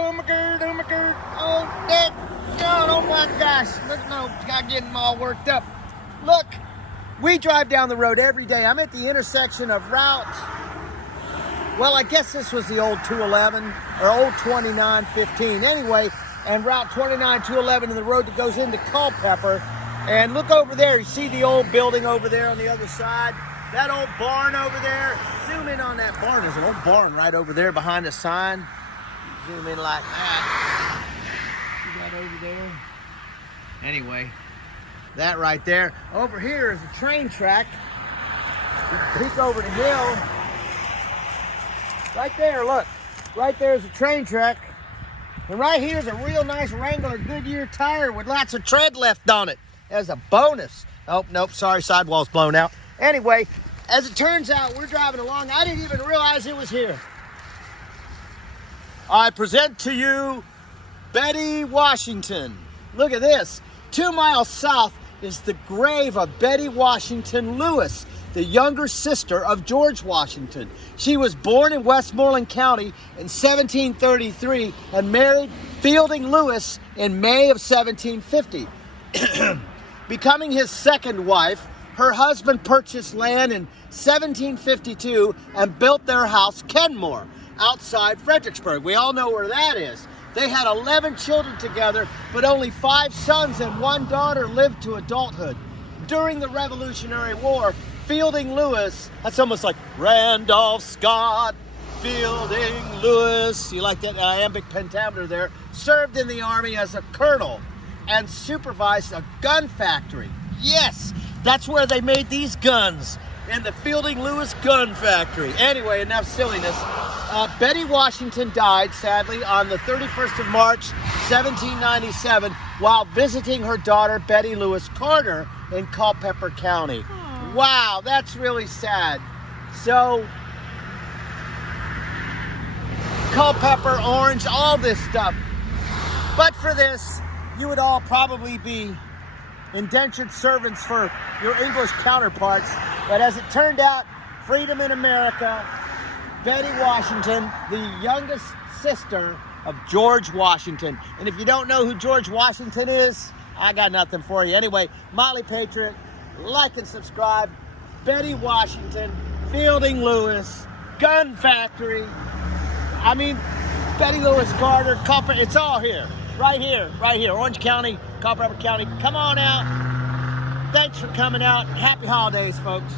Oh my god, oh my god, oh that God, oh my gosh. Look, no, got getting all worked up. Look, we drive down the road every day. I'm at the intersection of Route, well, I guess this was the old 211 or old 2915. Anyway, and Route 29, 211 and the road that goes into Culpeper. And look over there, you see the old building over there on the other side? That old barn over there. Zoom in on that barn. There's an old barn right over there behind the sign. Zoom in like that. See that over there? Anyway, that right there. Over here is a train track. You can peek over the hill. Right there, look. Right there is a train track. And right here is a real nice Wrangler Goodyear tire with lots of tread left on it as a bonus. Oh, nope, sorry, sidewall's blown out. Anyway, as it turns out, we're driving along. I didn't even realize it was here. I present to you Betty Washington. Look at this. 2 miles south is the grave of Betty Washington Lewis, the younger sister of George Washington. She was born in Westmoreland County in 1733 and married Fielding Lewis in May of 1750. Becoming his second wife, her husband purchased land in 1752 and built their house, Kenmore, outside Fredericksburg. We all know where that is. They had 11 children together, but only 5 sons and 1 daughter lived to adulthood. During the Revolutionary War, Fielding Lewis, that's almost like Randolph Scott, Fielding Lewis, you like that iambic pentameter there, served in the Army as a colonel and supervised a gun factory. Yes, that's where they made these guns, in the Fielding Lewis Gun Factory. Anyway, enough silliness. Betty Washington died, sadly, on the 31st of March, 1797, while visiting her daughter, Betty Lewis Carter, in Culpeper County. Aww. Wow, that's really sad. So, Culpeper, Orange, all this stuff. But for this, you would all probably be indentured servants for your English counterparts. But as it turned out, freedom in America, Betty Washington, the youngest sister of George Washington. And if you don't know who George Washington is, I got nothing for you. Anyway, Motley Patriot, like and subscribe. Betty Washington, Fielding Lewis, Gun Factory. I mean, Betty Lewis Carter, Culpeper, it's all here. Right here, right here. Orange County, Culpeper County. Come on out. Thanks for coming out. Happy holidays, folks.